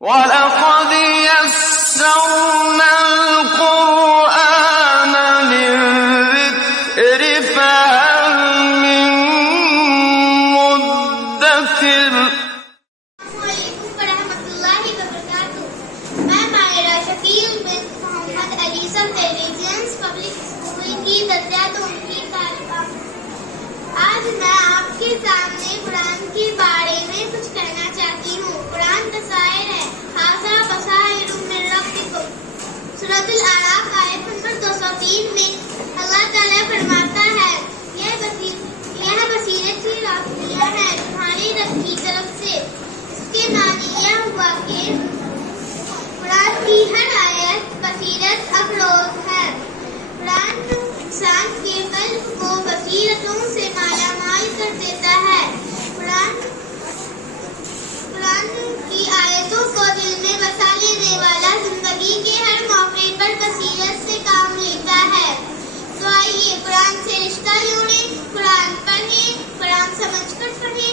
وَلَقَدْ يَسَّرْنَا الْقُرْآنَ لِلذِّكْرِ فَهَلْ مِن مُّدَّكِرٍ۔ السلام علیکم ورحمۃ اللہ وبرکاتہ۔ میں ماہرہ شکیل بنت محمد علی انٹیلیجنس پبلک اسکول کی درجہ دوم کی طالبہ ہوں۔ آج میں آپ کے سامنے قرآن کے بارے میں کچھ کہنا چاہتی ہوں۔ قرآن بصائر ہے، ھذا بصائر من ربکم۔ سورۃ الاعراف آیت نمبر 203 میں اللہ تعالیٰ فرماتا ہے، یہ بصیرت کی روشنیاں ہیں تمہاری رب کی طرف سے۔ اس کے معنی یہ ہوا کہ قرآن کی ہر آیت بصیرت افروز ہے۔ قرآن انسان کے قلب کو بصیرتوں سے مالا مال کر دیتا ہے۔ قرآن کی آیتوں کو دل میں بسا لینے والا زندگی کے ہر موقع پر بصیرت سے کام لیتا ہے۔ تو آئیے قرآن سے رشتہ جوڑیں، قرآن پڑھیں، قرآن سمجھ کر پڑھیں